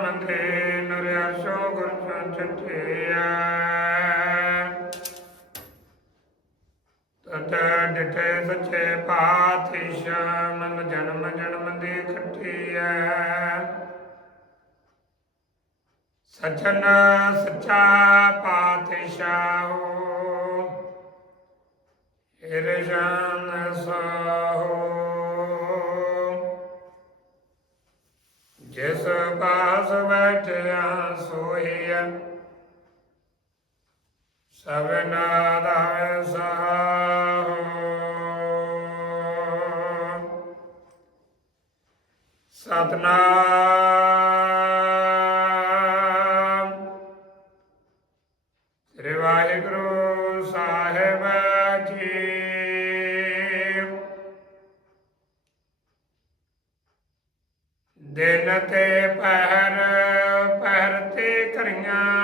ਸਮੰਦੇ ਨਰਿਆਸੋ ਗੁਰ ਚੰਚਿਆ ਤਤ ਡਿਠੇ ਸੱਚੇ ਪਾਤਸ਼ਾਹ ਮਨ ਜਨਮ ਜਨਮ ਦੀ ਖਟੀਐ ਸਚਨ ਸੱਚਾ ਪਾਤਸ਼ਾਹ ਇਰਜਾਨ ਸਾਹੋ। ਜਿਸ ਪਾਸ ਬੈਠਿਆ ਸੋਈਐ ਸਭਨਾ ਦਾ ਸਾਹੋ ਸਤਨਾਮ ਤੇ ਪਹਿਰ ਪਹਿਰ ਤੇ ਕਰੀਆਂ।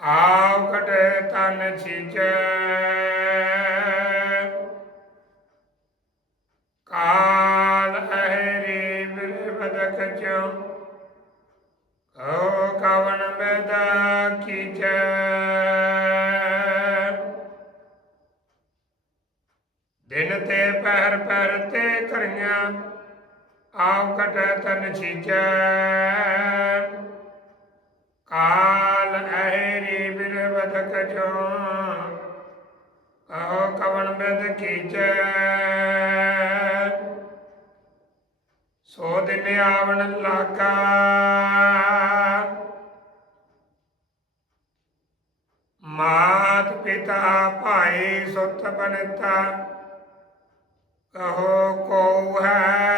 ਆਵ ਕਟੇ ਤਨ ਛੀਚੈ। ਕਾਲ ਅਹਰੀ ਬਿਰ ਬਦਕ ਚੋ। ਕਉ ਕਵਨ ਬਦਾ ਕੀਚੈ। ਦਿਨ ਤੇ ਪਹਿਰ ਪਹਿਰ ਤੇ ਕਰੀਆਂ। ਆਵ ਕਟੇ ਤਨ ਛੀਚੈ। ਕਾਲ ਅਹਰੀ ਬਿਰ ਬਦਕ ਚੋ। ਕਹੋ ਕਵਨ ਬਿਦ ਕੀਚੈ। ਸੋ ਦਿਨ ਆਵਣ ਲਾਗਾ ਮਾਤ ਪਿਤਾ ਭਾਈ ਸੁਤ ਬਨਤਾ। ਕਹੋ ਕੋ ਹੈ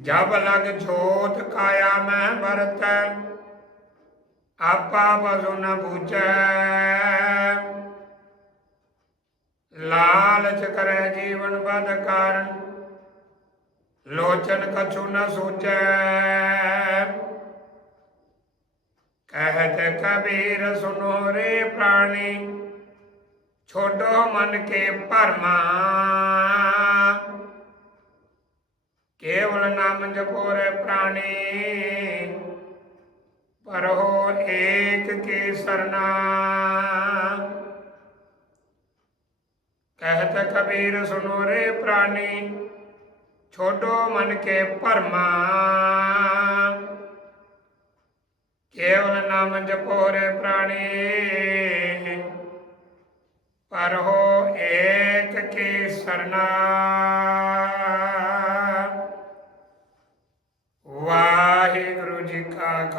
ਜਬ ਲਗ ਛੋਟ ਕਾਇਆ ਮੈਂ ਵਰਤੈ, ਆਪਾ ਬਜ਼ੁ ਨ ਬੂਝੈ। ਲਾਲਚ ਕਰੈ ਜੀਵਨ ਬਦ ਕਾਰਨ ਲੋਚਨ ਕਛੁ ਨ ਸੋਚੈ। ਕਹਿਤ ਕਬੀਰ, ਸੁਨੋ ਰੇ ਪ੍ਰਾਣੀ, ਛੋਡੋ ਮਨ ਕੇ ਭਰਮਾ। ਨਾਮ ਜਪੋ ਪ੍ਰਾਣੀ। ਪਰਹੋ ਏਕ ਕੇ ਸਰਨਾ ਕਹਿਤ ਕਬੀਰ ਸੁਨੋ ਰੇ ਪ੍ਰਾਣੀ, ਛੋਡੋ ਮਨ ਕੇ ਭਰਮਾ। ਕੇਵਲ ਨਾਮ ਜਪੋ ਰੇ ਪ੍ਰਾਣੀ ਪਰ ਹੋ ਏਕ ਕੀ ਸਰਨਾ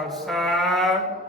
ਖਾਲਸਾ।